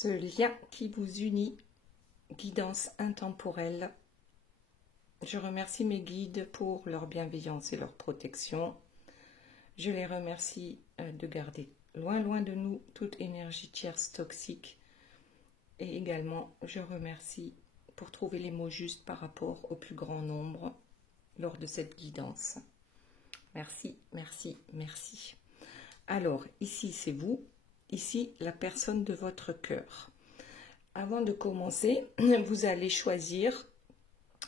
ce lien qui vous unit, guidance intemporelle. Je remercie mes guides pour leur bienveillance et leur protection. Je les remercie de garder loin de nous toute énergie tierce toxique. Et également, je remercie pour trouver les mots justes par rapport au plus grand nombre lors de cette guidance. Merci, merci, merci. Alors, ici, c'est vous. Ici, la personne de votre cœur. Avant de commencer, vous allez choisir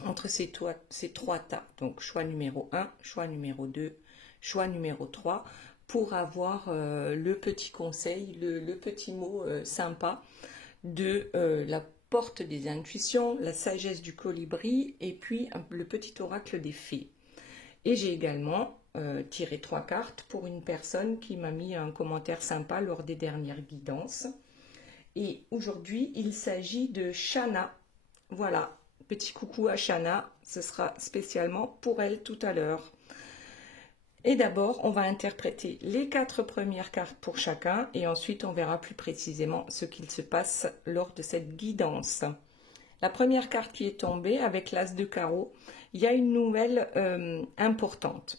entre ces trois tas. Donc, choix numéro 1, choix numéro 2, choix numéro 3, pour avoir le petit conseil, le petit mot sympa de la porte des intuitions, la sagesse du colibri et puis le petit oracle des fées. Et j'ai également tiré 3 cartes pour une personne qui m'a mis un commentaire sympa lors des dernières guidances. Et aujourd'hui, il s'agit de Shana. Voilà, petit coucou à Shana, ce sera spécialement pour elle tout à l'heure. Et d'abord, on va interpréter les 4 premières cartes pour chacun et ensuite on verra plus précisément ce qu'il se passe lors de cette guidance. La première carte qui est tombée avec l'as de carreau, il y a une nouvelle importante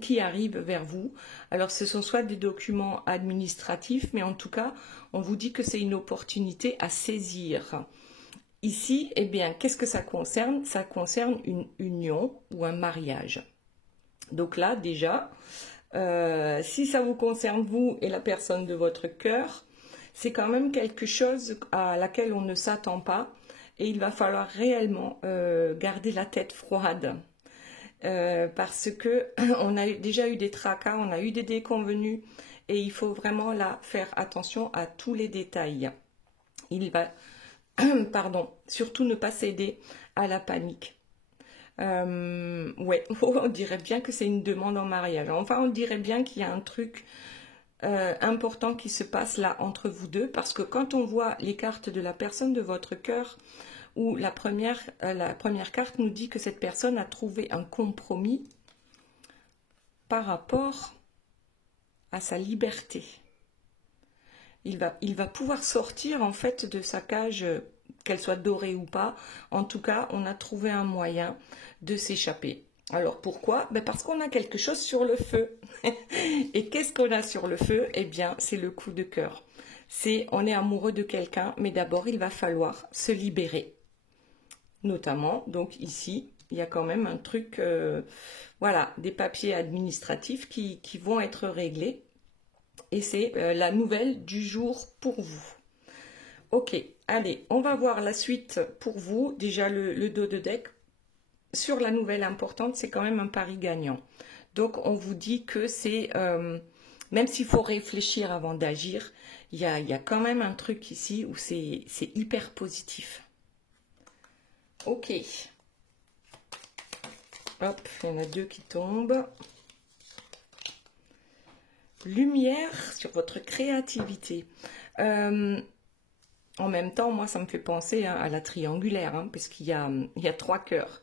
qui arrive vers vous. Alors ce sont soit des documents administratifs, mais en tout cas, on vous dit que c'est une opportunité à saisir. Ici, eh bien, qu'est-ce que ça concerne? Ça concerne une union ou un mariage. Donc là, déjà, si ça vous concerne vous et la personne de votre cœur, c'est quand même quelque chose à laquelle on ne s'attend pas et il va falloir réellement garder la tête froide parce que on a déjà eu des tracas, on a eu des déconvenus et il faut vraiment là faire attention à tous les détails. Il va, surtout ne pas céder à la panique. Ouais, on dirait bien que c'est une demande en mariage. Enfin, on dirait bien qu'il y a un truc important qui se passe là entre vous deux, parce que quand on voit les cartes de la personne de votre cœur, où la première carte nous dit que cette personne a trouvé un compromis par rapport à sa liberté. Il va pouvoir sortir en fait de sa cage, qu'elle soit dorée ou pas. En tout cas, on a trouvé un moyen de s'échapper. Alors pourquoi? Parce qu'on a quelque chose sur le feu. Et qu'est-ce qu'on a sur le feu? Eh bien, c'est le coup de cœur. On est amoureux de quelqu'un, mais d'abord, il va falloir se libérer. Notamment, donc ici, il y a quand même un truc, voilà, des papiers administratifs qui vont être réglés. Et c'est la nouvelle du jour pour vous. Ok, allez, on va voir la suite pour vous. Déjà, le dos de deck. Sur la nouvelle importante, c'est quand même un pari gagnant. Donc, on vous dit que c'est, même s'il faut réfléchir avant d'agir, il y a quand même un truc ici où c'est hyper positif. Ok. Hop, il y en a 2 qui tombent. Lumière sur votre créativité. En même temps, moi, ça me fait penser à la triangulaire, parce qu'il y a 3 cœurs.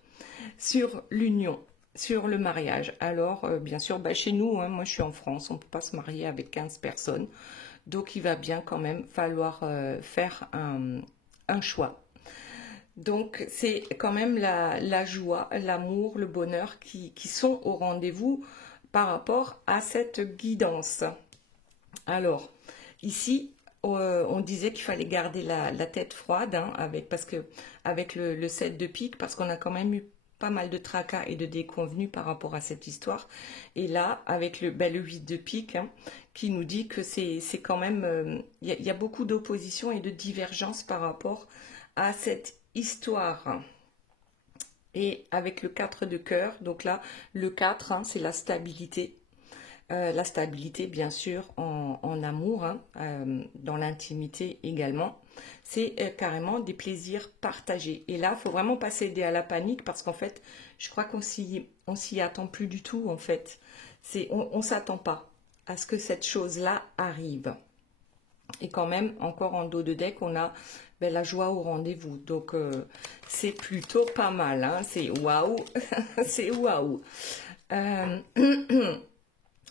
Sur l'union, sur le mariage. Alors, bien sûr, chez nous, moi je suis en France, on ne peut pas se marier avec 15 personnes. Donc, il va bien quand même falloir faire un choix. Donc, c'est quand même la joie, l'amour, le bonheur qui sont au rendez-vous par rapport à cette guidance. Alors, ici, on disait qu'il fallait garder la tête froide, parce que avec le 7 de pique, parce qu'on a quand même eu pas mal de tracas et de déconvenus par rapport à cette histoire. Et là, avec le 8 de pique, qui nous dit que c'est quand même... Il y a beaucoup d'opposition et de divergence par rapport à cette histoire. Et avec le 4 de cœur, donc là, le 4, c'est la stabilité. La stabilité, bien sûr, en amour, dans l'intimité également. C'est carrément des plaisirs partagés. Et là, il faut vraiment pas céder à la panique parce qu'en fait, je crois qu'on s'y attend plus du tout, en fait. On s'attend pas à ce que cette chose-là arrive. Et quand même, encore en dos de deck, on a la joie au rendez-vous. Donc, c'est plutôt pas mal. C'est waouh. C'est waouh.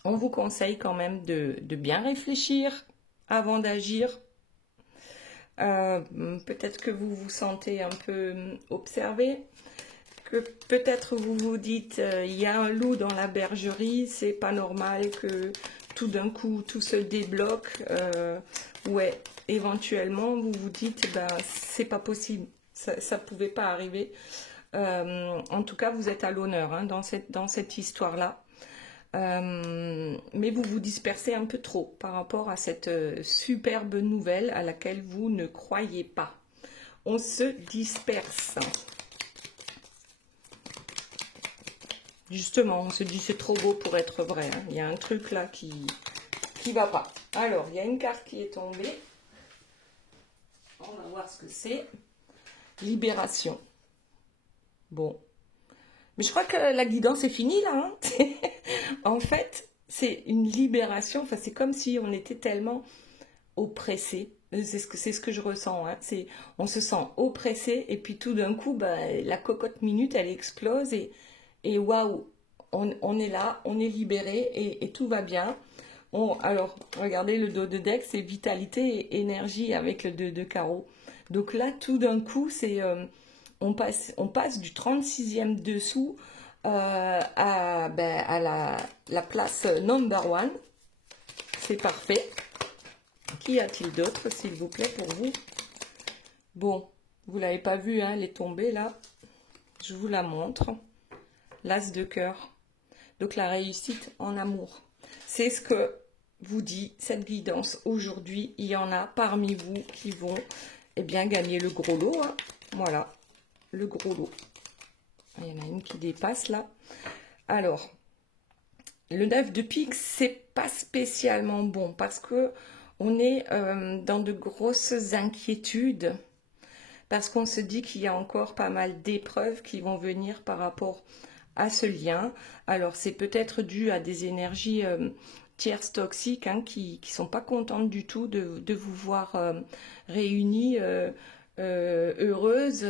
On vous conseille quand même de bien réfléchir avant d'agir. Peut-être que vous vous sentez un peu observé, que peut-être vous vous dites il y a un loup dans la bergerie, c'est pas normal que tout d'un coup tout se débloque. Ouais, éventuellement vous vous dites ben c'est pas possible, ça pouvait pas arriver. En tout cas, vous êtes à l'honneur hein, dans cette histoire-là. Mais vous vous dispersez un peu trop par rapport à cette superbe nouvelle à laquelle vous ne croyez pas. On se disperse. Justement, on se dit c'est trop beau pour être vrai. Hein. Il y a un truc là qui va pas. Alors, il y a une carte qui est tombée. On va voir ce que c'est. Libération. Bon. Mais je crois que la guidance est finie là. Hein. En fait, c'est une libération. Enfin, c'est comme si on était tellement oppressé. C'est ce que je ressens. Hein. On se sent oppressé et puis tout d'un coup, bah, la cocotte minute, elle explose et waouh, on est là, on est libéré et tout va bien. Alors, regardez le dos de deck, c'est vitalité et énergie avec le 2 de carreau. Donc là, tout d'un coup, on passe du 36e dessous à la place number one. C'est parfait. Qu'y a-t-il d'autre, s'il vous plaît, pour vous? Bon, vous ne l'avez pas vu, hein, elle est tombée là. Je vous la montre. L'as de cœur. Donc la réussite en amour. C'est ce que vous dit cette guidance. Aujourd'hui, il y en a parmi vous qui vont bien gagner le gros lot. Hein. Voilà, le gros lot. Il y en a une qui dépasse là. Alors, le 9 de pique, c'est pas spécialement bon parce que on est dans de grosses inquiétudes. Parce qu'on se dit qu'il y a encore pas mal d'épreuves qui vont venir par rapport à ce lien. Alors, c'est peut-être dû à des énergies tierces toxiques hein, qui ne sont pas contentes du tout de vous voir réunies, heureuses.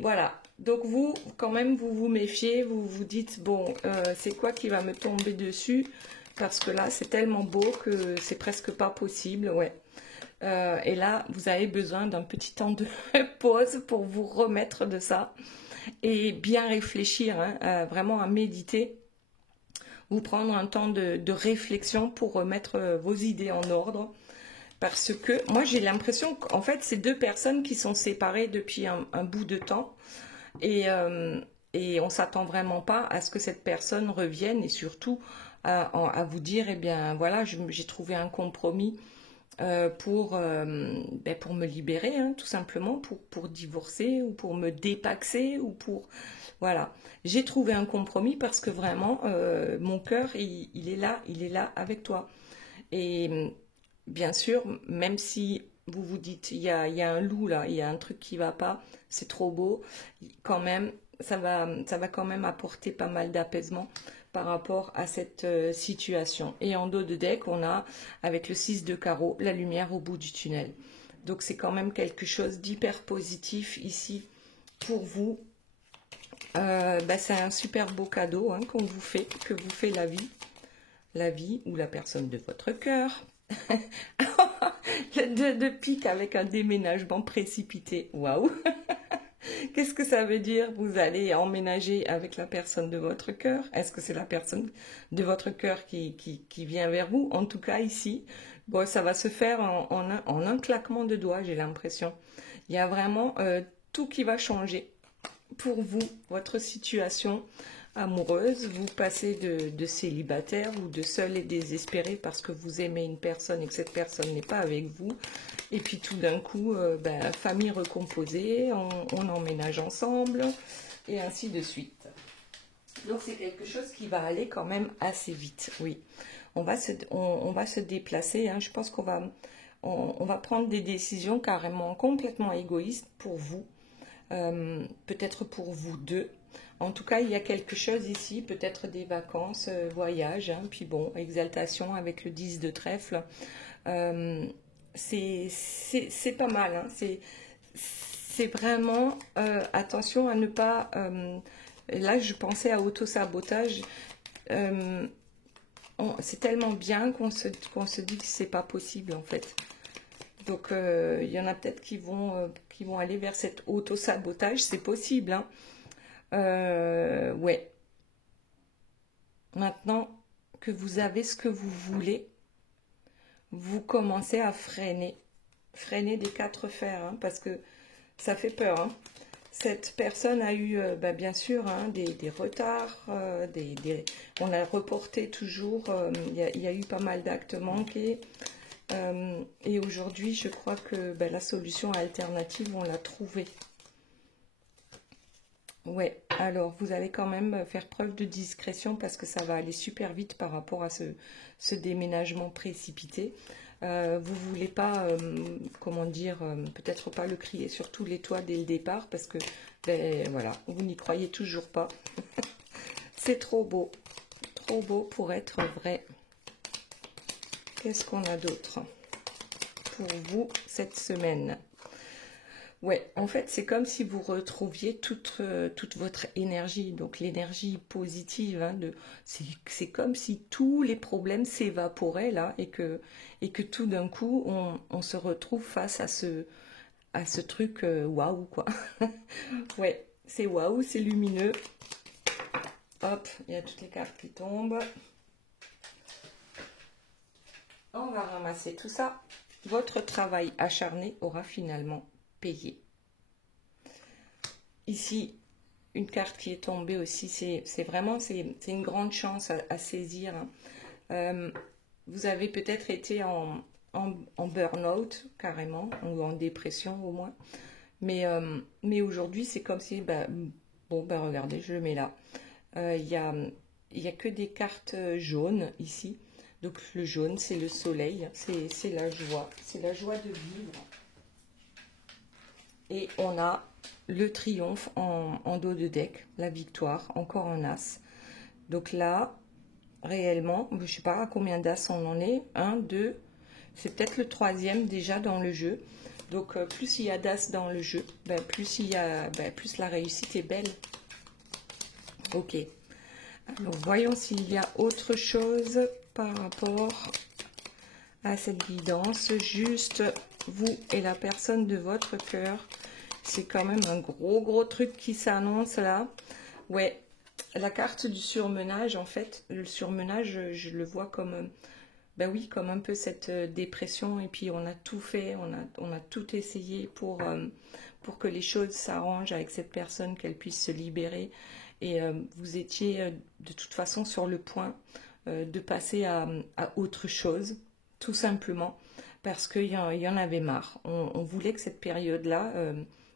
Voilà. Donc, vous, quand même, vous vous méfiez, vous vous dites, bon, c'est quoi qui va me tomber dessus? Parce que là, c'est tellement beau que c'est presque pas possible, ouais. Et là, vous avez besoin d'un petit temps de pause pour vous remettre de ça et bien réfléchir, hein, vraiment à méditer, vous prendre un temps de réflexion pour remettre vos idées en ordre. Parce que moi, j'ai l'impression qu'en fait, c'est deux personnes qui sont séparées depuis un bout de temps et on ne s'attend vraiment pas à ce que cette personne revienne et surtout à vous dire, eh bien voilà, j'ai trouvé un compromis pour me libérer, hein, tout simplement, pour divorcer ou pour me dépaxer ou pour... Voilà, j'ai trouvé un compromis parce que vraiment, mon cœur, il est là avec toi. Et bien sûr, même si vous vous dites, il y a un loup là, il y a un truc qui va pas, c'est trop beau, quand même, ça va quand même apporter pas mal d'apaisement par rapport à cette situation. Et en dos de deck, on a, avec le 6 de carreau, la lumière au bout du tunnel. Donc c'est quand même quelque chose d'hyper positif ici pour vous. C'est un super beau cadeau hein, qu'on vous fait, que vous fait la vie ou la personne de votre cœur. Le 2 de pique avec un déménagement précipité. Waouh! Qu'est-ce que ça veut dire? Vous allez emménager avec la personne de votre cœur? Est-ce que c'est la personne de votre cœur qui vient vers vous? En tout cas, ici, bon, ça va se faire en un claquement de doigts, j'ai l'impression. Il y a vraiment tout qui va changer pour vous, votre situation amoureuse. Vous passez de célibataire ou de seul et désespéré parce que vous aimez une personne et que cette personne n'est pas avec vous. Et puis tout d'un coup, famille recomposée, on emménage ensemble, et ainsi de suite. Donc c'est quelque chose qui va aller quand même assez vite, oui. On va se déplacer, hein. Je pense qu'on va prendre des décisions carrément complètement égoïstes pour vous, peut-être pour vous deux. En tout cas, il y a quelque chose ici, peut-être des vacances, voyage, hein. Puis bon, exaltation avec le 10 de trèfle. C'est pas mal, hein. C'est vraiment attention à ne pas là je pensais à auto-sabotage. C'est tellement bien qu'on se dit que c'est pas possible en fait. Donc, il y en a peut-être qui vont aller vers cet auto-sabotage, c'est possible, hein. Ouais. Maintenant que vous avez ce que vous voulez, vous commencez à freiner. Freiner des quatre fers, hein, parce que ça fait peur, hein. Cette personne a eu, bien sûr, hein, des retards, on a reporté toujours, il y a eu pas mal d'actes manqués. Et aujourd'hui, je crois que la solution alternative, on l'a trouvée. Ouais, alors vous allez quand même faire preuve de discrétion parce que ça va aller super vite par rapport à ce déménagement précipité. Vous voulez pas, comment dire, peut-être pas le crier sur tous les toits dès le départ parce que, voilà, vous n'y croyez toujours pas. C'est trop beau pour être vrai. Qu'est-ce qu'on a d'autre pour vous cette semaine? Ouais, en fait, c'est comme si vous retrouviez toute votre énergie, donc l'énergie positive, hein, c'est comme si tous les problèmes s'évaporaient là et que tout d'un coup, on se retrouve face à ce truc waouh, quoi. Ouais, c'est waouh, c'est lumineux. Hop, il y a toutes les cartes qui tombent. On va ramasser tout ça. Votre travail acharné aura finalement payé. Ici, une carte qui est tombée aussi, c'est vraiment une grande chance à saisir, hein. Vous avez peut-être été en burn-out carrément, ou en dépression au moins. Mais aujourd'hui, c'est comme si, regardez, je le mets là. Il y a que des cartes jaunes ici. Donc le jaune, c'est le soleil, c'est la joie de vivre. Et on a le triomphe en dos de deck, la victoire, encore un as. Donc là, réellement, je ne sais pas à combien d'as on en est. 1, 2, c'est peut-être le troisième déjà dans le jeu. Donc plus il y a d'as dans le jeu, plus la réussite est belle. Ok. Alors voyons s'il y a autre chose par rapport à cette guidance. Juste vous et la personne de votre cœur. C'est quand même un gros truc qui s'annonce là. Ouais, la carte du surmenage, en fait, le surmenage, je le vois comme, oui, comme un peu cette dépression. Et puis on a tout fait, on a tout essayé pour que les choses s'arrangent avec cette personne, qu'elle puisse se libérer. Et vous étiez de toute façon sur le point de passer à autre chose, tout simplement, parce qu'il y en avait marre. On voulait que cette période-là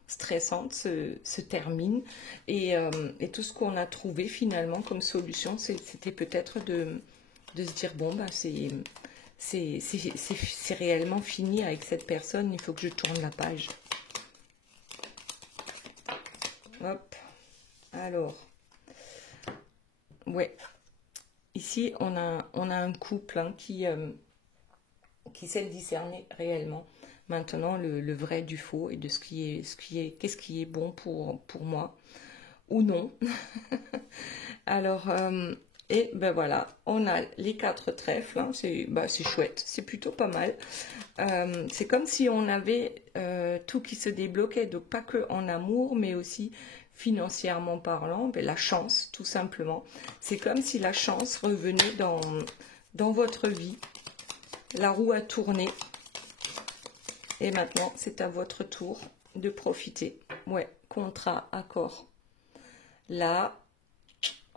stressante se termine et tout ce qu'on a trouvé finalement comme solution, c'était peut-être de se dire bon, c'est réellement fini avec cette personne, il faut que je tourne la page. Hop, alors, ouais, ici on a un couple, hein, qui sait discerner réellement maintenant le vrai du faux et de qu'est-ce qui est bon pour moi ou non. Alors, et ben voilà, on a les 4 trèfles, hein, c'est chouette, c'est plutôt pas mal. C'est comme si on avait tout qui se débloquait, donc pas que en amour, mais aussi financièrement parlant, la chance, tout simplement. C'est comme si la chance revenait dans votre vie. La roue a tourné. Et maintenant, c'est à votre tour de profiter. Ouais, contrat, accord. Là,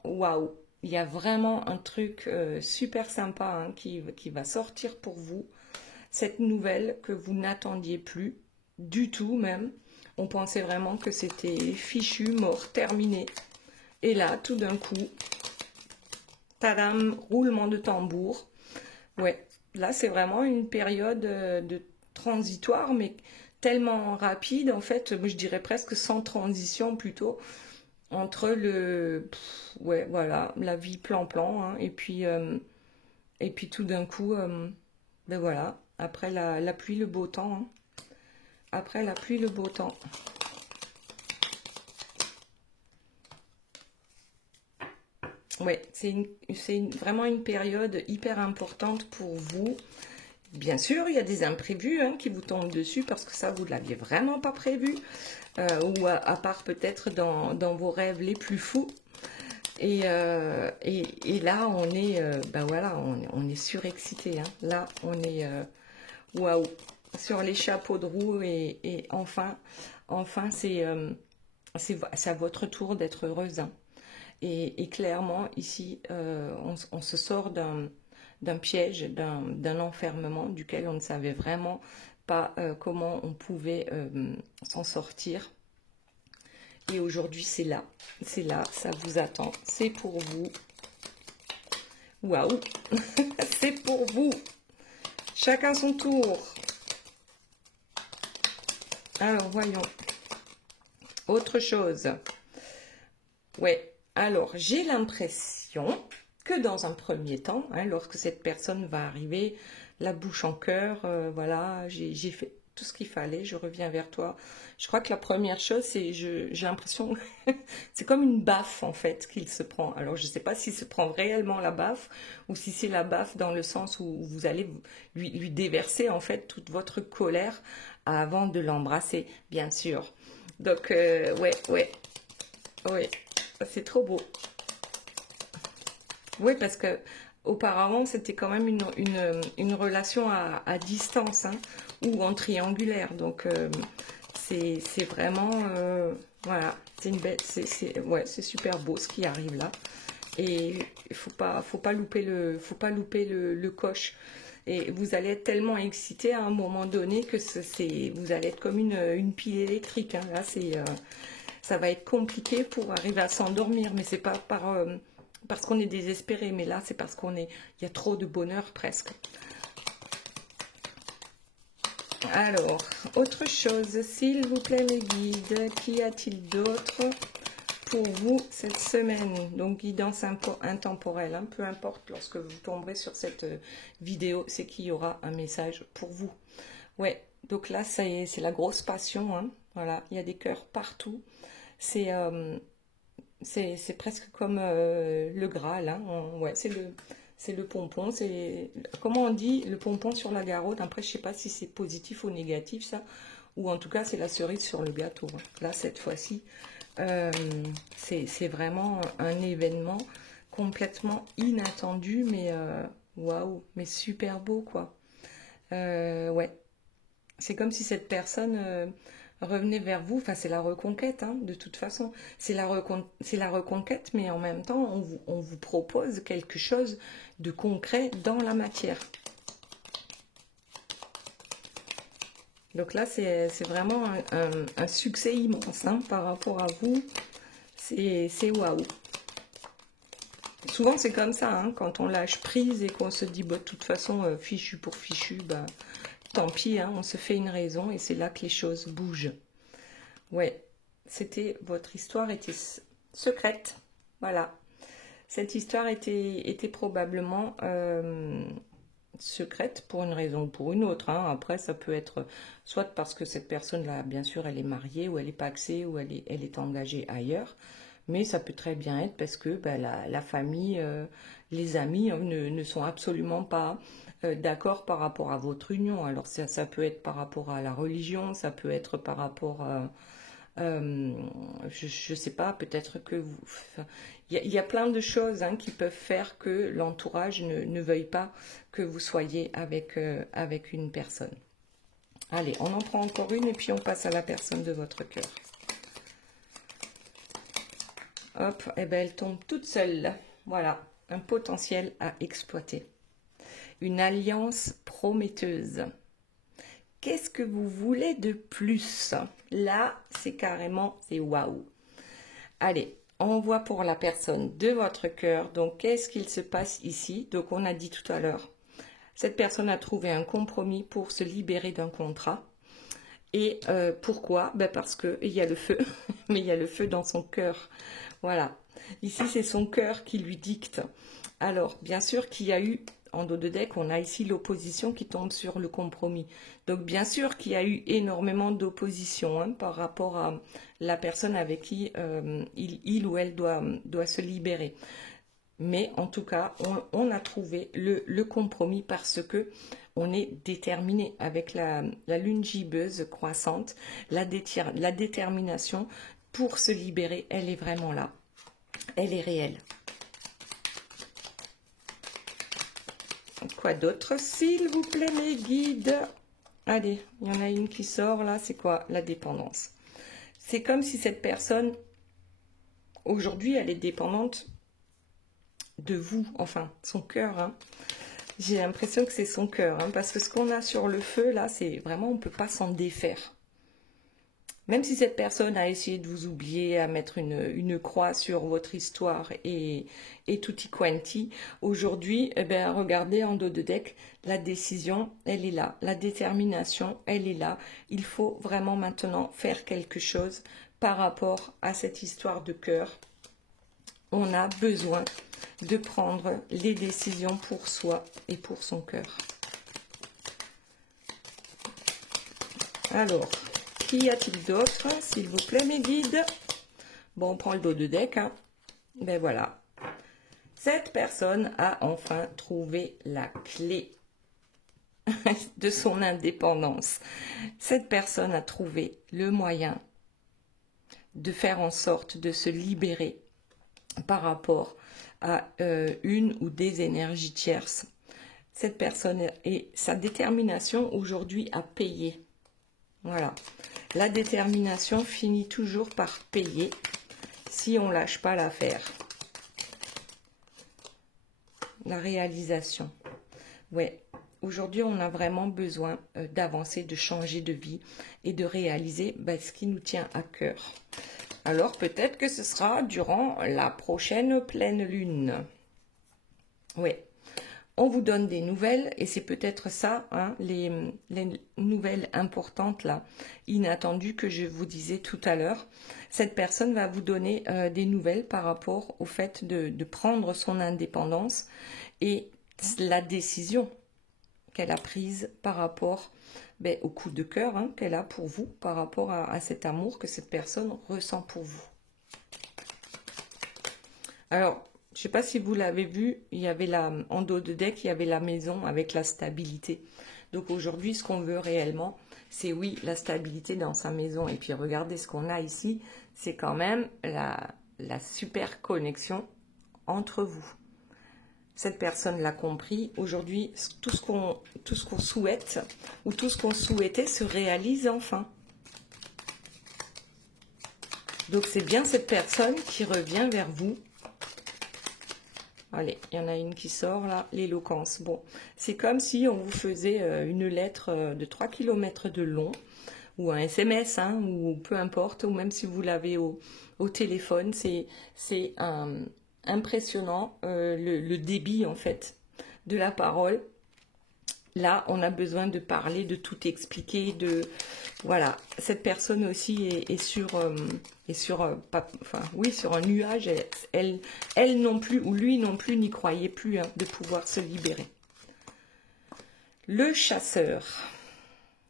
waouh, il y a vraiment un truc super sympa, hein, qui va sortir pour vous. Cette nouvelle que vous n'attendiez plus du tout même. On pensait vraiment que c'était fichu, mort, terminé. Et là, tout d'un coup, tadam, roulement de tambour. Ouais, là, c'est vraiment une période de transitoire, mais tellement rapide, en fait, je dirais presque sans transition plutôt, entre ouais, voilà, la vie plan-plan, hein, et puis tout d'un coup, voilà, après la pluie, le beau temps, hein. Après la pluie, le beau temps. Ouais, c'est vraiment une période hyper importante pour vous. bien sûr, il y a des imprévus qui vous tombent dessus parce que ça, vous ne l'aviez vraiment pas prévu. Ou à part peut-être dans vos rêves les plus fous. Et là, on est, ben voilà, on est surexcité. Là, on est, waouh, sur les chapeaux de roue. Et enfin, c'est à votre tour d'être heureuse. Et clairement, ici, on se sort d'un piège, d'un enfermement duquel on ne savait vraiment pas comment on pouvait s'en sortir. Et aujourd'hui, c'est là, ça vous attend, c'est pour vous. Waouh, c'est pour vous. Chacun son tour. Alors, voyons. Autre chose. Ouais, alors, j'ai l'impression que dans un premier temps, lorsque cette personne va arriver, la bouche en cœur, voilà, j'ai fait tout ce qu'il fallait, je reviens vers toi. Je crois que la première chose, c'est, j'ai l'impression, c'est comme une baffe en fait qu'il se prend. Alors je ne sais pas s'il se prend réellement la baffe ou si c'est la baffe dans le sens où vous allez lui déverser en fait toute votre colère avant de l'embrasser, bien sûr. Donc ouais, c'est trop beau. Oui, parce que auparavant, c'était quand même une relation à distance ou en triangulaire. Donc, c'est vraiment... voilà, c'est une belle... ouais, c'est super beau ce qui arrive là. Et il faut pas louper le coche. Et vous allez être tellement excité à un moment donné que vous allez être comme une pile électrique. Là, ça va être compliqué pour arriver à s'endormir. Mais c'est pas parce qu'on est désespéré, mais là, c'est parce il y a trop de bonheur presque. Alors, autre chose, s'il vous plaît, mes guides, qu'y a-t-il d'autre pour vous cette semaine? Donc, guidance intemporelle, peu importe, lorsque vous tomberez sur cette vidéo, c'est qu'il y aura un message pour vous. Ouais, donc là, c'est la grosse passion, voilà, il y a des cœurs partout. C'est presque comme le Graal, ouais, c'est le pompon, comment on dit, le pompon sur la Garonne. Après, je sais pas si c'est positif ou négatif ça, ou en tout cas c'est la cerise sur le gâteau. Là, cette fois-ci, c'est vraiment un événement complètement inattendu, mais waouh, mais super beau quoi. Ouais, c'est comme si cette personne revenez vers vous, enfin c'est la reconquête, de toute façon. C'est la reconquête, mais en même temps, on vous propose quelque chose de concret dans la matière. Donc là, c'est vraiment un succès immense par rapport à vous. C'est waouh. Souvent, c'est comme ça, quand on lâche prise et qu'on se dit, bah, de toute façon, fichu pour fichu, bah, tant pis, on se fait une raison et c'est là que les choses bougent. Ouais, votre histoire était secrète. Voilà. Cette histoire était probablement secrète pour une raison ou pour une autre. Après, ça peut être soit parce que cette personne-là, bien sûr, elle est mariée ou elle est paxée ou elle est engagée ailleurs. Mais ça peut très bien être parce que la famille, les amis ne sont absolument pas d'accord par rapport à votre union. Alors ça peut être par rapport à la religion, ça peut être par rapport à... je ne sais pas, peut-être que vous... Il y a plein de choses qui peuvent faire que l'entourage ne veuille pas que vous soyez avec une personne. Allez, on en prend encore une et puis on passe à la personne de votre cœur. Hop, et ben elle tombe toute seule. Voilà, un potentiel à exploiter. Une alliance prometteuse. Qu'est-ce que vous voulez de plus? Là, c'est carrément, c'est waouh. Allez, on voit pour la personne de votre cœur. Donc, qu'est-ce qu'il se passe ici? Donc, on a dit tout à l'heure, cette personne a trouvé un compromis pour se libérer d'un contrat. Et pourquoi? Parce qu'il y a le feu, mais il y a le feu dans son cœur. Voilà. Ici, c'est son cœur qui lui dicte. Alors, bien sûr qu'il y a eu, en dos de deck, on a ici l'opposition qui tombe sur le compromis. Donc, bien sûr qu'il y a eu énormément d'opposition par rapport à la personne avec qui il ou elle doit se libérer. Mais en tout cas, on a trouvé le compromis parce que on est déterminé avec la lune gibbeuse croissante. La détermination pour se libérer, elle est vraiment là. Elle est réelle. Quoi d'autre, s'il vous plaît, mes guides? Allez, il y en a une qui sort là, c'est quoi? La dépendance. C'est comme si cette personne, aujourd'hui, elle est dépendante de vous, enfin, son cœur. Hein. J'ai l'impression que c'est son cœur, hein, parce que ce qu'on a sur le feu, là, c'est vraiment, on ne peut pas s'en défaire. Même si cette personne a essayé de vous oublier, à mettre une croix sur votre histoire et tutti quanti, aujourd'hui, eh bien, regardez en dos de deck, la décision, elle est là. La détermination, elle est là. Il faut vraiment maintenant faire quelque chose par rapport à cette histoire de cœur. On a besoin de prendre les décisions pour soi et pour son cœur. Alors, qu'y a-t-il d'autre, s'il vous plaît, mes guides? Bon, on prend le dos de deck. Hein. Ben voilà. Cette personne a enfin trouvé la clé de son indépendance. Cette personne a trouvé le moyen de faire en sorte de se libérer par rapport à une ou des énergies tierces. Cette personne et sa détermination aujourd'hui à payer. Voilà. La détermination finit toujours par payer si on ne lâche pas l'affaire. La réalisation. Ouais. Aujourd'hui, on a vraiment besoin d'avancer, de changer de vie et de réaliser ce qui nous tient à cœur. Alors, peut-être que ce sera durant la prochaine pleine lune. Oui. On vous donne des nouvelles et c'est peut-être ça, hein, les nouvelles importantes, là, inattendues que je vous disais tout à l'heure. Cette personne va vous donner des nouvelles par rapport au fait de prendre son indépendance et la décision qu'elle a prise par rapport au coup de cœur hein, qu'elle a pour vous, par rapport à cet amour que cette personne ressent pour vous. Alors, je ne sais pas si vous l'avez vu, il y avait en dos de deck, il y avait la maison avec la stabilité. Donc aujourd'hui, ce qu'on veut réellement, c'est oui, la stabilité dans sa maison. Et puis regardez ce qu'on a ici, c'est quand même la super connexion entre vous. Cette personne l'a compris. Aujourd'hui, tout ce qu'on souhaite ou tout ce qu'on souhaitait se réalise enfin. Donc c'est bien cette personne qui revient vers vous. Allez, il y en a une qui sort là, l'éloquence. Bon, c'est comme si on vous faisait une lettre de 3 km de long, ou un SMS, hein, ou peu importe, ou même si vous l'avez au téléphone, c'est impressionnant le débit en fait de la parole. Là, on a besoin de parler, de tout expliquer, voilà. Cette personne aussi est sur un nuage. Elle non plus, ou lui non plus, n'y croyait plus hein, de pouvoir se libérer. Le chasseur.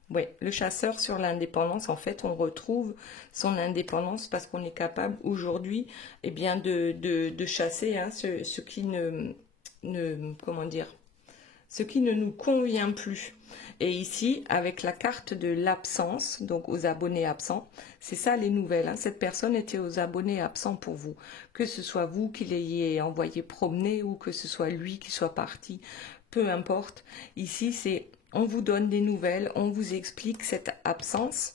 Oui, le chasseur sur l'indépendance, en fait, on retrouve son indépendance parce qu'on est capable aujourd'hui, eh bien, de chasser hein, ce qui comment dire, ce qui ne nous convient plus. Et ici, avec la carte de l'absence, donc aux abonnés absents, c'est ça les nouvelles. Hein. Cette personne était aux abonnés absents pour vous. Que ce soit vous qui l'ayez envoyé promener ou que ce soit lui qui soit parti, peu importe. Ici, c'est on vous donne des nouvelles, on vous explique cette absence.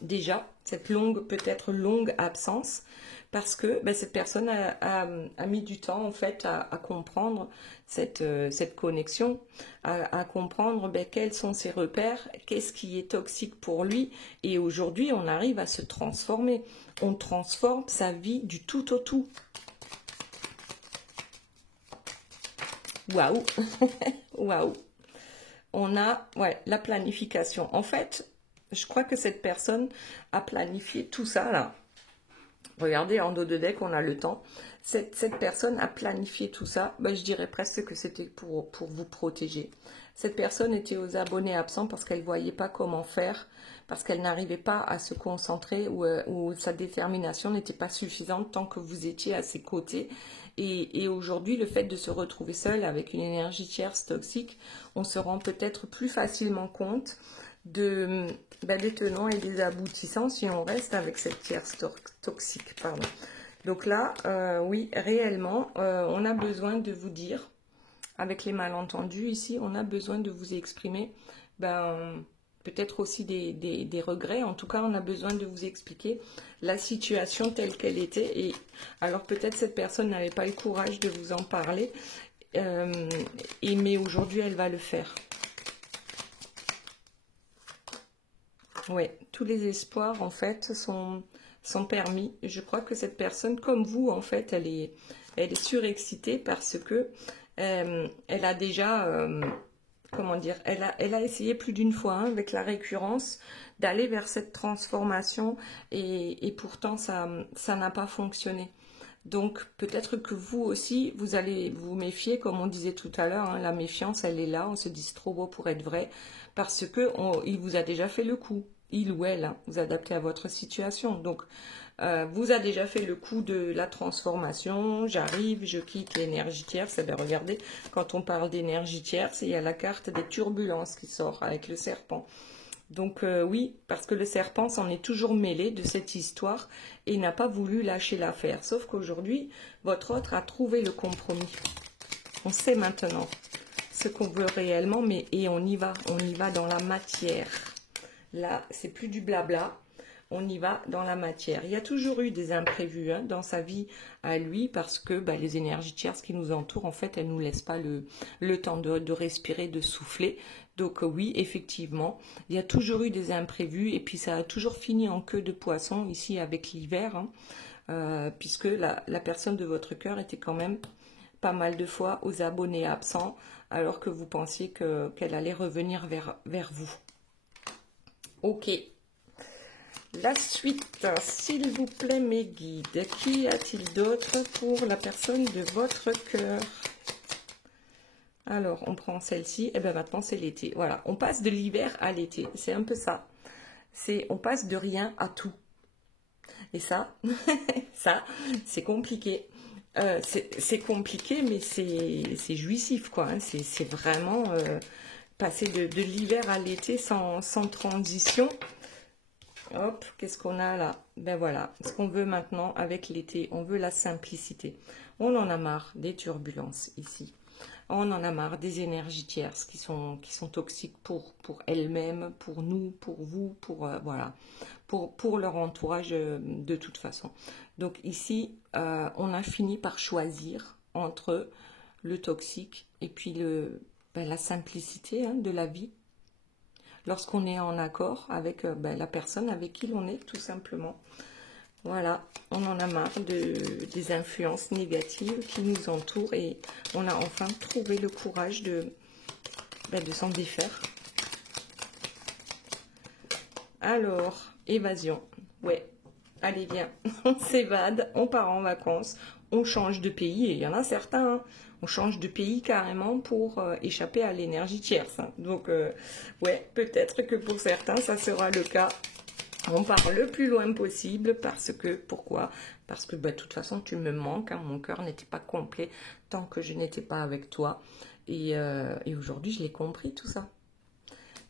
Déjà, cette peut-être longue absence, parce que cette personne a mis du temps en fait à comprendre cette connexion, à comprendre quels sont ses repères, qu'est-ce qui est toxique pour lui, et aujourd'hui on arrive à se transformer, on transforme sa vie du tout au tout. Waouh. Waouh. On a la planification. En fait, je crois que cette personne a planifié tout ça là. Regardez, en dos de deck, on a le temps. Cette personne a planifié tout ça. Je dirais presque que c'était pour vous protéger. Cette personne était aux abonnés absents parce qu'elle ne voyait pas comment faire, parce qu'elle n'arrivait pas à se concentrer ou sa détermination n'était pas suffisante tant que vous étiez à ses côtés. Et aujourd'hui, le fait de se retrouver seul avec une énergie tierce toxique, on se rend peut-être plus facilement compte des tenants et des aboutissants si on reste avec cette tierce toxique. Pardon. Donc là, oui, réellement, on a besoin de vous dire, avec les malentendus ici, on a besoin de vous exprimer peut-être aussi des regrets. En tout cas, on a besoin de vous expliquer la situation telle qu'elle était. Et alors peut-être cette personne n'avait pas le courage de vous en parler, mais aujourd'hui, elle va le faire. Ouais, tous les espoirs, en fait, sont permis. Je crois que cette personne, comme vous, en fait, elle est surexcitée parce que elle a déjà, comment dire, elle a essayé plus d'une fois, hein, avec la récurrence, d'aller vers cette transformation et pourtant, ça n'a pas fonctionné. Donc, peut-être que vous aussi, vous allez vous méfier, comme on disait tout à l'heure, hein, la méfiance, elle est là, on se dit c'est trop beau pour être vrai, parce que il vous a déjà fait le coup. Il ou elle, hein, vous adaptez à votre situation. Donc, vous a déjà fait le coup de la transformation. J'arrive, je quitte l'énergie tierce. Eh bien, regardez, quand on parle d'énergie tierce, il y a la carte des turbulences qui sort avec le serpent. Donc oui, parce que le serpent s'en est toujours mêlé de cette histoire et n'a pas voulu lâcher l'affaire. Sauf qu'aujourd'hui, votre autre a trouvé le compromis. On sait maintenant ce qu'on veut réellement, et on y va dans la matière. Là, c'est plus du blabla, on y va dans la matière. Il y a toujours eu des imprévus, hein, dans sa vie à lui, parce que les énergies tierces qui nous entourent, en fait, elles ne nous laissent pas le temps de respirer, de souffler. Donc oui, effectivement, il y a toujours eu des imprévus, et puis ça a toujours fini en queue de poisson, ici avec l'hiver, hein, puisque la personne de votre cœur était quand même pas mal de fois aux abonnés absents, alors que vous pensiez qu'elle allait revenir vers vous. Ok. La suite, s'il vous plaît, mes guides. Qui a-t-il d'autre pour la personne de votre cœur? Alors, on prend celle-ci. Et bien maintenant, c'est l'été. Voilà, on passe de l'hiver à l'été. C'est un peu ça. On passe de rien à tout. Et ça, c'est compliqué. C'est compliqué, mais c'est jouissif, quoi. Hein. C'est vraiment passer de l'hiver à l'été sans transition. Hop, qu'est-ce qu'on a là? Ben voilà, ce qu'on veut maintenant avec l'été, on veut la simplicité. On en a marre des turbulences ici. On en a marre des énergies tierces qui sont toxiques pour elles-mêmes, pour nous, pour vous, voilà, pour leur entourage de toute façon. Donc ici, on a fini par choisir entre le toxique et puis la simplicité, hein, de la vie. Lorsqu'on est en accord avec la personne avec qui l'on est, tout simplement. Voilà, on en a marre des influences négatives qui nous entourent et on a enfin trouvé le courage de s'en défaire. Alors, évasion. Ouais, allez viens, on s'évade, on part en vacances, on change de pays, et il y en a certains, hein, on change de pays carrément pour échapper à l'énergie tierce. Hein. Donc, ouais, peut-être que pour certains, ça sera le cas. On part le plus loin possible parce que, pourquoi? Parce que, de toute façon, tu me manques, hein, mon cœur n'était pas complet tant que je n'étais pas avec toi. Et aujourd'hui, je l'ai compris tout ça.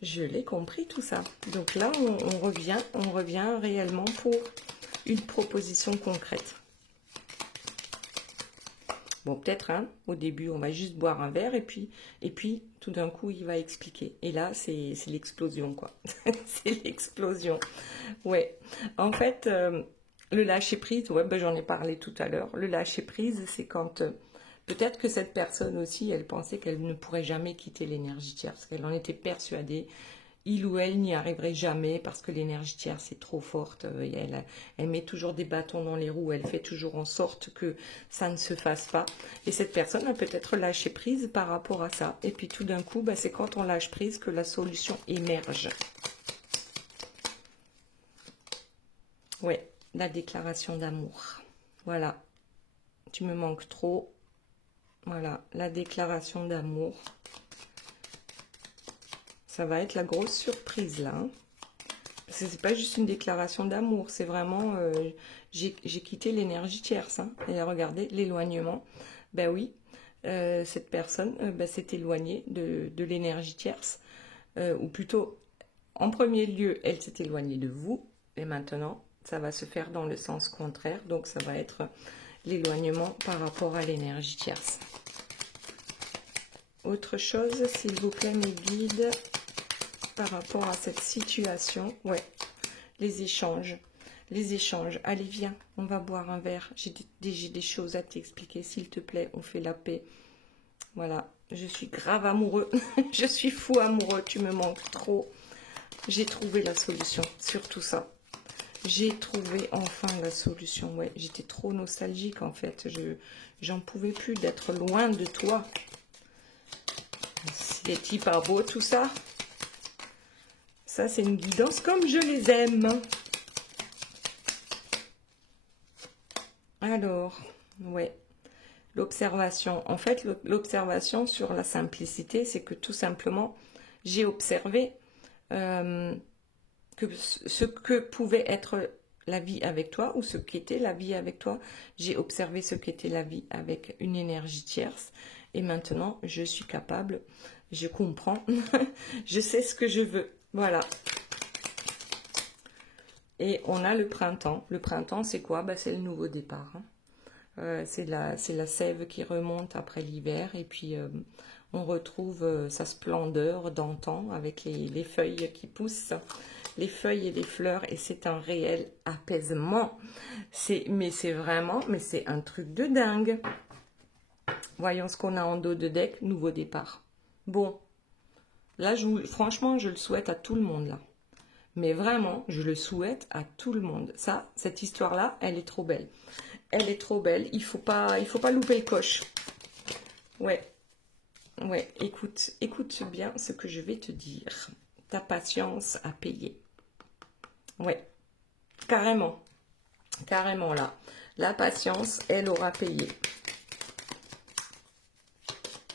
Je l'ai compris tout ça. Donc là, on revient réellement pour une proposition concrète. Bon, peut-être, hein, au début, on va juste boire un verre et puis tout d'un coup, il va expliquer. Et là, c'est l'explosion, quoi. C'est l'explosion. Ouais. En fait, le lâcher-prise, ouais, j'en ai parlé tout à l'heure. Le lâcher-prise, c'est quand peut-être que cette personne aussi, elle pensait qu'elle ne pourrait jamais quitter l'énergie tierce, parce qu'elle en était persuadée. Il ou elle n'y arriverait jamais parce que l'énergie tierce est trop forte. Elle met toujours des bâtons dans les roues. Elle fait toujours en sorte que ça ne se fasse pas. Et cette personne a peut-être lâché prise par rapport à ça. Et puis tout d'un coup, c'est quand on lâche prise que la solution émerge. Ouais, la déclaration d'amour. Voilà. Tu me manques trop. Voilà, la déclaration d'amour. Ça va être la grosse surprise là. Hein. Parce que c'est pas juste une déclaration d'amour, c'est vraiment... j'ai quitté l'énergie tierce. Hein. Et regardez, l'éloignement. Ben oui, cette personne s'est éloignée de l'énergie tierce. Ou plutôt, en premier lieu, elle s'est éloignée de vous. Et maintenant, ça va se faire dans le sens contraire. Donc, ça va être l'éloignement par rapport à l'énergie tierce. Autre chose, s'il vous plaît, mes guides, par rapport à cette situation. Ouais, les échanges. Les échanges. Allez, viens, on va boire un verre. J'ai des choses à t'expliquer. S'il te plaît, on fait la paix. Voilà, je suis grave amoureux. Je suis fou amoureux. Tu me manques trop. J'ai trouvé la solution sur tout ça. J'ai trouvé enfin la solution. Ouais, j'étais trop nostalgique en fait. J'en pouvais plus d'être loin de toi. C'est pas beau tout ça. Ça, c'est une guidance comme je les aime. Alors, ouais. L'observation. En fait, l'observation sur la simplicité, c'est que tout simplement, j'ai observé que ce que pouvait être la vie avec toi ou ce qu'était la vie avec toi. J'ai observé ce qu'était la vie avec une énergie tierce. Et maintenant, je suis capable, je comprends, je sais ce que je veux. Voilà. Et on a le printemps. Le printemps, c'est quoi? C'est le nouveau départ. Hein. C'est la sève qui remonte après l'hiver. Et puis, on retrouve sa splendeur d'antan avec les feuilles qui poussent. Les feuilles et les fleurs. Et c'est un réel apaisement. Mais c'est un truc de dingue. Voyons ce qu'on a en dos de deck, nouveau départ. Bon, là, franchement, je le souhaite à tout le monde, là. Mais vraiment, je le souhaite à tout le monde. Ça, cette histoire-là, elle est trop belle. Elle est trop belle. Il faut pas louper le coche. Ouais, écoute bien ce que je vais te dire. Ta patience a payé. Ouais, carrément là. La patience, elle aura payé.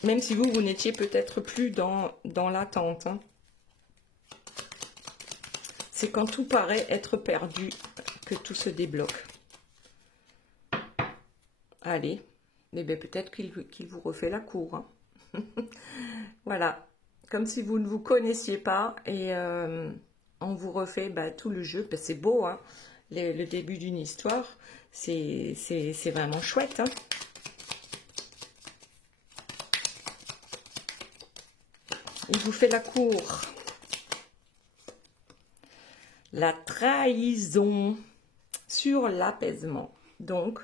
Même si vous n'étiez peut-être plus dans l'attente. Hein. C'est quand tout paraît être perdu que tout se débloque. Allez, mais peut-être qu'il vous refait la cour. Hein. Voilà, comme si vous ne vous connaissiez pas et on vous refait tout le jeu. C'est beau, hein. Le début d'une histoire, c'est vraiment chouette. Hein. Il vous fait la cour. La trahison sur l'apaisement. Donc,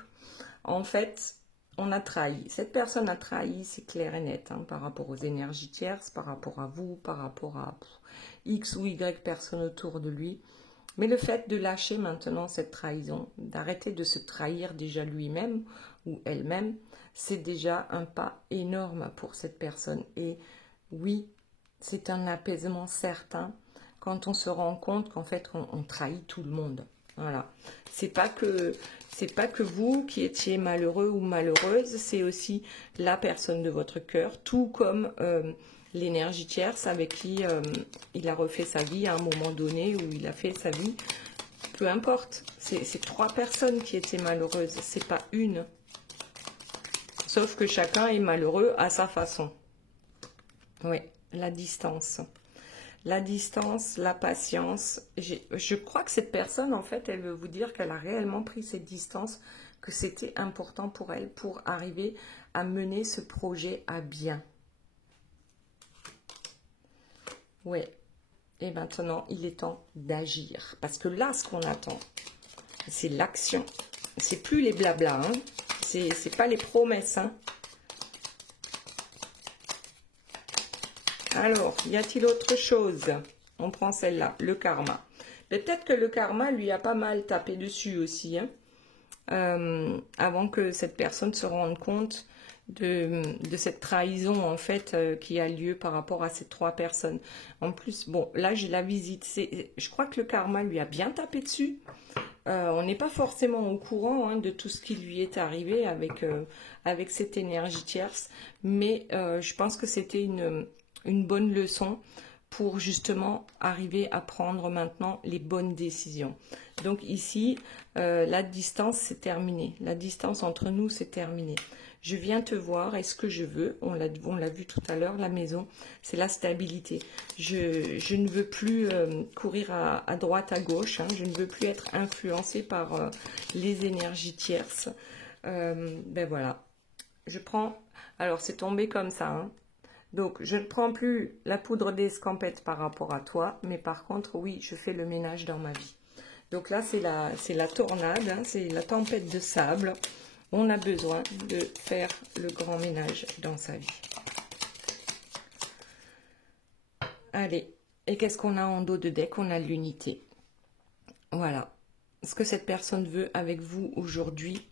en fait, on a trahi. Cette personne a trahi, c'est clair et net, hein, par rapport aux énergies tierces, par rapport à vous, par rapport à X ou Y personnes autour de lui. Mais le fait de lâcher maintenant cette trahison, d'arrêter de se trahir déjà lui-même ou elle-même, c'est déjà un pas énorme pour cette personne. Et oui, c'est un apaisement certain quand on se rend compte qu'en fait, on trahit tout le monde. Voilà. C'est pas que vous qui étiez malheureux ou malheureuse, c'est aussi la personne de votre cœur, tout comme l'énergie tierce avec qui il a refait sa vie à un moment donné, où il a fait sa vie. Peu importe. C'est 3 personnes qui étaient malheureuses, c'est pas une. Sauf que chacun est malheureux à sa façon. Oui, la distance. La distance, la patience. Je crois que cette personne, en fait, elle veut vous dire qu'elle a réellement pris cette distance, que c'était important pour elle pour arriver à mener ce projet à bien. Ouais. Et maintenant, il est temps d'agir. Parce que là, ce qu'on attend, c'est l'action. C'est plus les blablas, hein. C'est pas les promesses, hein. Alors, y a-t-il autre chose? On prend celle-là, le karma. Peut-être que le karma lui a pas mal tapé dessus aussi, hein, avant que cette personne se rende compte de cette trahison, en fait, qui a lieu par rapport à ces 3 personnes. En plus, bon, là, j'ai la visite. Je crois que le karma lui a bien tapé dessus. On n'est pas forcément au courant, hein, de tout ce qui lui est arrivé avec cette énergie tierce, mais je pense que c'était une bonne leçon pour justement arriver à prendre maintenant les bonnes décisions. Donc ici, la distance, c'est terminé. La distance entre nous, c'est terminé. Je viens te voir, et ce que je veux, on l'a vu tout à l'heure, la maison, c'est la stabilité. Je ne veux plus courir à droite, à gauche, hein, je ne veux plus être influencée par les énergies tierces. Ben voilà, je prends, alors c'est tombé comme ça, hein. Donc je ne prends plus la poudre d'escampette par rapport à toi, mais par contre, oui, je fais le ménage dans ma vie. Donc là, c'est la tornade, hein, c'est la tempête de sable. On a besoin de faire le grand ménage dans sa vie. Allez, et qu'est-ce qu'on a en dos de deck? On a l'unité. Voilà. Ce que cette personne veut avec vous aujourd'hui,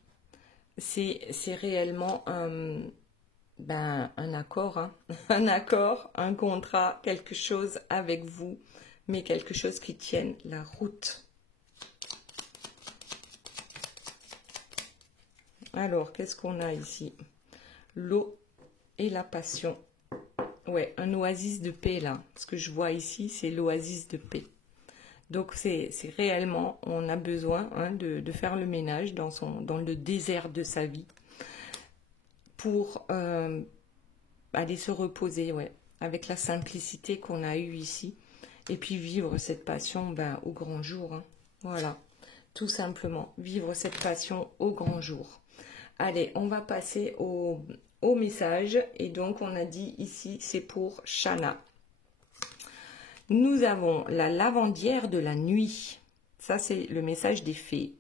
c'est réellement un accord, hein. Un accord, un contrat, quelque chose avec vous, mais quelque chose qui tienne la route. Alors, qu'est-ce qu'on a ici? L'eau et la passion. Ouais, un oasis de paix là. Ce que je vois ici, c'est l'oasis de paix. Donc, c'est réellement, on a besoin hein, de faire le ménage dans le désert de sa vie pour aller se reposer, ouais, avec la simplicité qu'on a eue ici. Et puis vivre cette passion au grand jour. Hein. Voilà, tout simplement, vivre cette passion au grand jour. Allez, on va passer au message. Et donc, on a dit ici, c'est pour Shana. Nous avons la lavandière de la nuit. Ça, c'est le message des fées.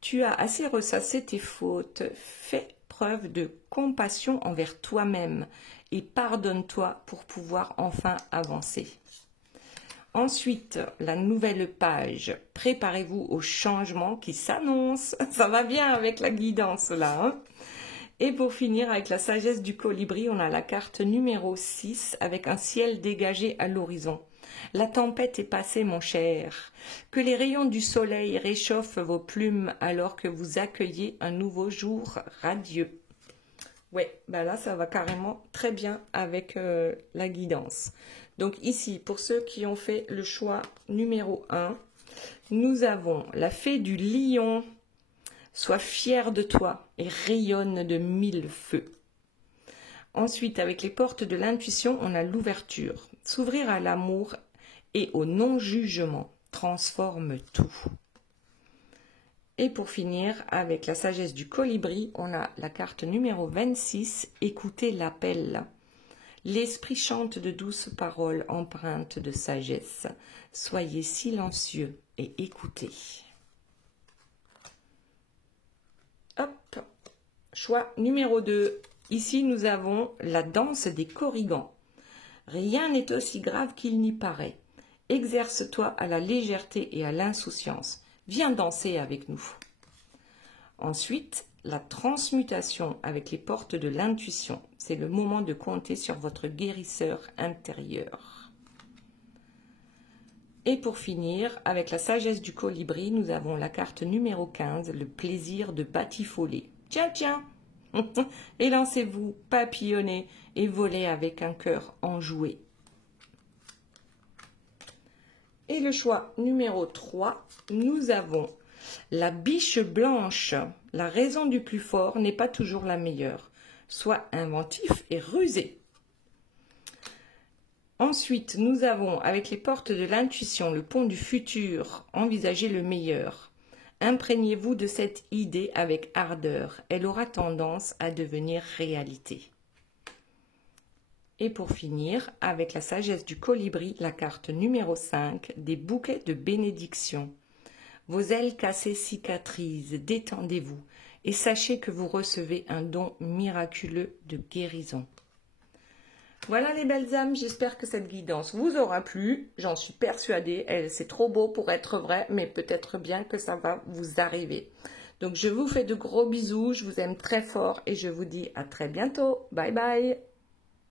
Tu as assez ressassé tes fautes. Fais preuve de compassion envers toi-même et pardonne-toi pour pouvoir enfin avancer. Ensuite, la nouvelle page. Préparez-vous au changement qui s'annonce. Ça va bien avec la guidance là. Hein. Et pour finir, avec la sagesse du colibri, on a la carte numéro 6 avec un ciel dégagé à l'horizon. La tempête est passée, mon cher. Que les rayons du soleil réchauffent vos plumes alors que vous accueillez un nouveau jour radieux. Ouais, là, ça va carrément très bien avec la guidance. Donc ici, pour ceux qui ont fait le choix numéro 1, nous avons la fée du lion. Sois fier de toi et rayonne de 1000 feux. Ensuite, avec les portes de l'intuition, on a l'ouverture. S'ouvrir à l'amour et au non-jugement transforme tout. Et pour finir, avec la sagesse du colibri, on a la carte numéro 26, écoutez l'appel. L'esprit chante de douces paroles empreintes de sagesse. Soyez silencieux et écoutez. Hop, choix numéro 2. Ici, nous avons la danse des corrigans. Rien n'est aussi grave qu'il n'y paraît. Exerce-toi à la légèreté et à l'insouciance. Viens danser avec nous. Ensuite, la transmutation avec les portes de l'intuition. C'est le moment de compter sur votre guérisseur intérieur. Et pour finir, avec la sagesse du colibri, nous avons la carte numéro 15, le plaisir de batifoler. Tiens, tiens, élancez-vous, papillonnez et volez avec un cœur enjoué. Et le choix numéro 3, nous avons la biche blanche. La raison du plus fort n'est pas toujours la meilleure. Sois inventif et rusé. Ensuite, nous avons, avec les portes de l'intuition, le pont du futur, envisagez le meilleur. Imprégnez-vous de cette idée avec ardeur. Elle aura tendance à devenir réalité. Et pour finir, avec la sagesse du colibri, la carte numéro 5, des bouquets de bénédiction. Vos ailes cassées cicatrisent, détendez-vous et sachez que vous recevez un don miraculeux de guérison. Voilà les belles âmes, j'espère que cette guidance vous aura plu. J'en suis persuadée, c'est trop beau pour être vrai, mais peut-être bien que ça va vous arriver. Donc je vous fais de gros bisous, je vous aime très fort et je vous dis à très bientôt. Bye bye.